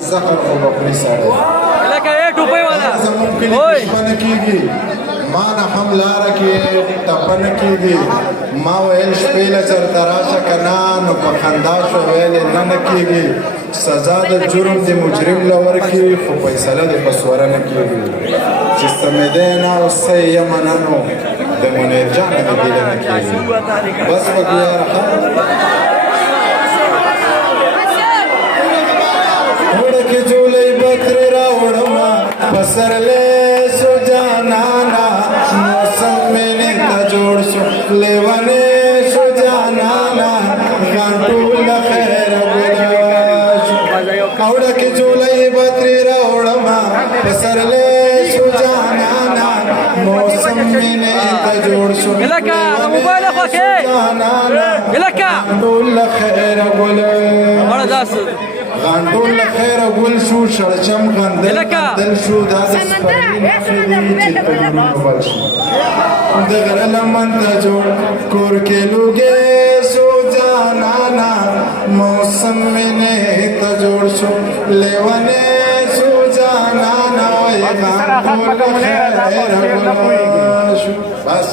زهر او بخوري سره لکه یې ټوپۍ والا زمون کلی پښپنه کیږي ما نه هم لاره کې تپنه کیږي ما ویل شپې له چرته راشه کنه نو په خندا شو ویل نه نه کیږي سزا د جرم د مجرم له ورکي خو فیصله د پسوره نه کیږي چې سمېدی نه اوسه یې مننو د منیر جان د ګیله نه کیږي بس وګوره وړکې جولۍ بکرې راوړمه پسرلی شو جانانا موسم مینې ته جوړ شو لیونی شو جانانا غانټول خیره ګله شو وړکې جولۍ بکرې راوړمه پسرلی شو جانانا موسم مینې ته جوړ شو موبایل خوښې غانټول خیره ګله غانټول خیره ګل شو شړچم غندل شو دا د سپرلي نښې دي چې په ګلونو بل شو د غره لمن ته جوړ کور کې لوګې شو جانانا موسم مینې ته جوړ شو لیونی شو جانانا وایي غانټول خیره ګل شو بس